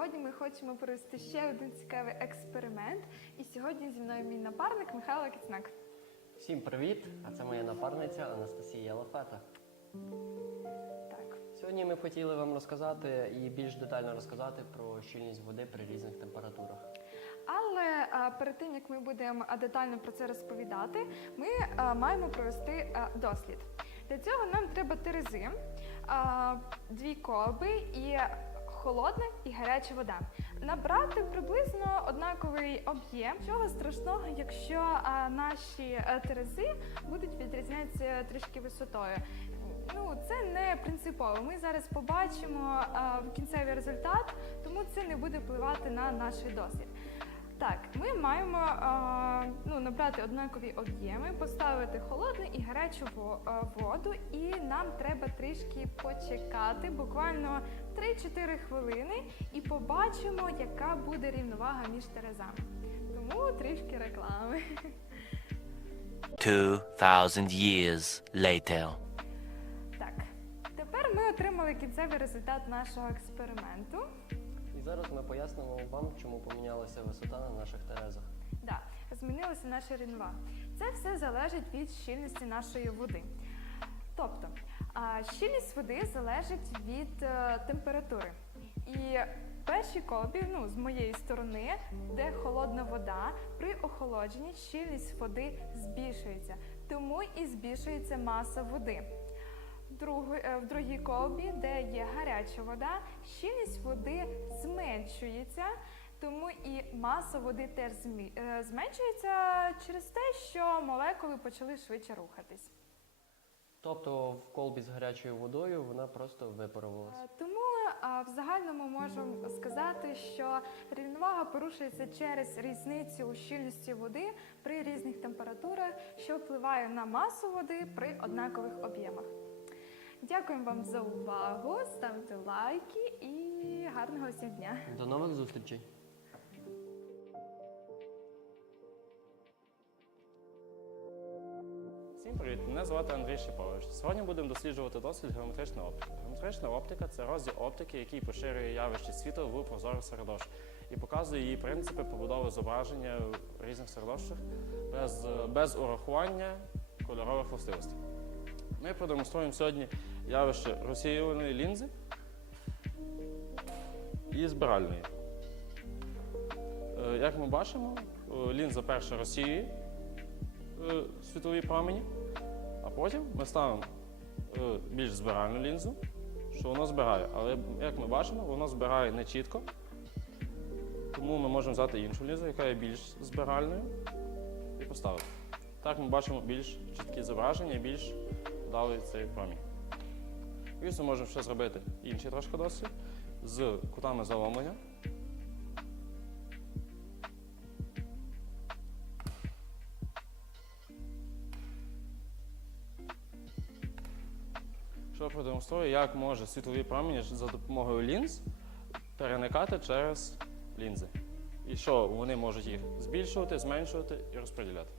сьогодні ми хочемо провести ще один цікавий експеримент. І сьогодні зі мною мій напарник Михайло Кіцнак. Всім привіт! А це моя напарниця Анастасія Лафета. Так. Сьогодні ми б хотіли вам розказати і більш детально розказати про щільність води при різних температурах. Але а, перед тим як ми будемо детально про це розповідати, ми а, маємо провести а, дослід. Для цього нам треба терези, а, дві колби і холодна і гаряча вода. Набрати приблизно однаковий об'єм. Чого страшного, якщо а, наші а, терези будуть відрізнятися трішки висотою. Ну, це не принципово. Ми зараз побачимо а, кінцевий результат, тому це не буде впливати на наш досвід. Так, ми маємо а, ну, набрати однакові об'єми, поставити холодну і гарячу воду, і нам треба трішки почекати, буквально 3-4 хвилини, і побачимо, яка буде рівновага між терезами. Тому трішки реклами. 2,000 years later. Так, тепер ми отримали кінцевий результат нашого експерименту. І зараз ми пояснимо вам, чому помінялася висота на наших терезах. Да, змінилася наша рівновага. Це все залежить від щільності нашої води. Тобто, а, щільність води залежить від е, температури. І в першій колбі, ну, з моєї сторони, де холодна вода, при охолодженні щільність води збільшується, тому і збільшується маса води. Е, в другій колбі, де є гаряча вода, щільність води зменшується, тому і маса води теж е, зменшується через те, що молекули почали швидше рухатись. Тобто в колбі з гарячою водою вона просто випарувалася. Е, Тому а, в загальному можемо сказати, що рівновага порушується через різницю у щільності води при різних температурах, що впливає на масу води при однакових об'ємах. Дякуємо вам за увагу, ставте лайки і гарного всім дня! До нових зустрічей! Всім привіт! Мене звати Андрій Шипович. Сьогодні будемо досліджувати дослід геометричної оптики. Геометрична оптика це розділ оптики, який поширює явище світла в прозоре середовище і показує її принципи побудови зображення в різних середовищах без, без урахування кольорових властивостей. Ми продемонструємо сьогодні явище розсіюваної лінзи і збиральної. Е, Як ми бачимо, е, лінза перша розсіює е, світлові промені, потім ми ставимо е, більш збиральну лінзу, що воно збирає. Але як ми бачимо, воно збирає не чітко. Тому ми можемо взяти іншу лінзу, яка є більш збиральною, і поставити. Так ми бачимо більш чіткі зображення і більш вдалий цей промінь. Звісно, можемо ще зробити інший трошки дослід з кутами заломлення. Що продемонструє, як може світлові промені за допомогою лінз переникати через лінзи. І що вони можуть їх збільшувати, зменшувати і розподіляти.